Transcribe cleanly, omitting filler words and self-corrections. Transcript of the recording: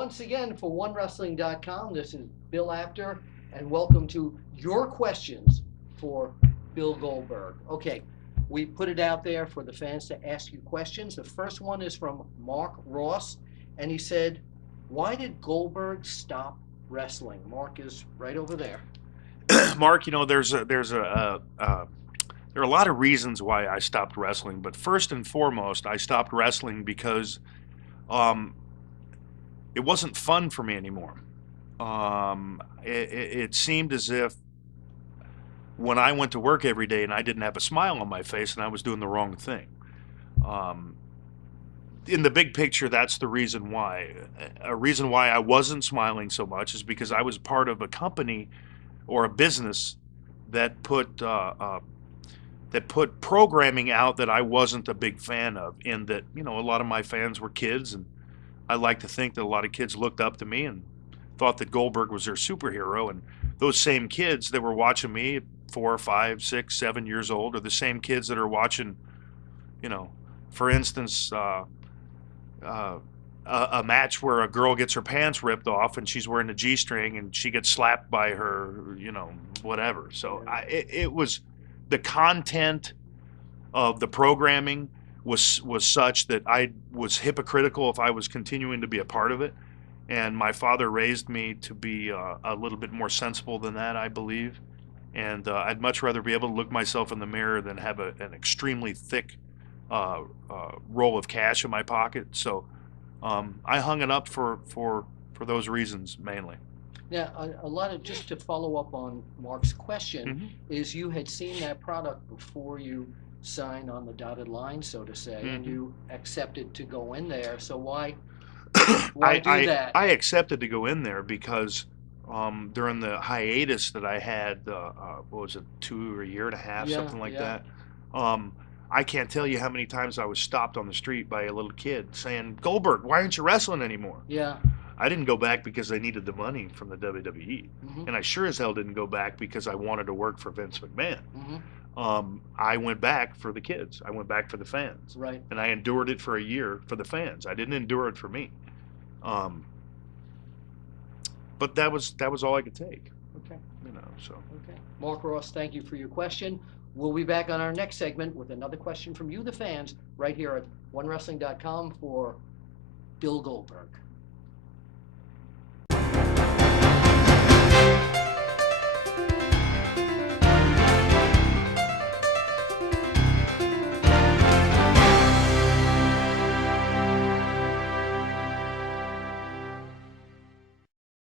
once again for OneWrestling.com. This is Bill Apter, and welcome to your questions for Bill Goldberg. Okay, we put it out there for the fans to ask you questions. The first one is from Mark Ross, and he said, "Why did Goldberg stop wrestling?" Mark is right over there. Mark, there are a lot of reasons why I stopped wrestling, but first and foremost, I stopped wrestling because um, it wasn't fun for me anymore. It seemed as if when I went to work every day and I didn't have a smile on my face and I was doing the wrong thing. Um, in the big picture, that's the reason why. A reason why I wasn't smiling so much is because I was part of a company or a business that put programming out that I wasn't a big fan of. In that, a lot of my fans were kids, and I like to think that a lot of kids looked up to me and thought that Goldberg was their superhero. And those same kids that were watching me at 4, 5, 6, 7 years old are the same kids that are watching, you know, for instance, uh, a match where a girl gets her pants ripped off and she's wearing a G-string and she gets slapped by her, whatever. So it was the content of the programming was such that I was hypocritical if I was continuing to be a part of it. And my father raised me to be a little bit more sensible than that, I believe. And I'd much rather be able to look myself in the mirror than have an extremely thick roll of cash in my pocket. So I hung it up for those reasons mainly. Now, a lot of, just to follow up on Mark's question, Mm-hmm. is you had seen that product before you signed on the dotted line, so to say, and Mm-hmm. you accepted to go in there. So why I, do I that? I accepted to go in there because during the hiatus that I had, what was it, 2 or a year and a half, Yeah, something like yeah, that. Um, I can't tell you how many times I was stopped on the street by a little kid saying, "Goldberg, why aren't you wrestling anymore?" yeah. I didn't go back because they needed the money from the WWE, Hmm. and I sure as hell didn't go back because I wanted to work for Vince McMahon. Hmm. I went back for the kids. I went back for the fans, Right. and I endured it for a year for the fans. I didn't endure it for me. Um, but that was all I could take, Okay. So Okay. Mark Ross, thank you for your question. We'll be back on our next segment with another question from you, the fans, right here at OneWrestling.com for Bill Goldberg.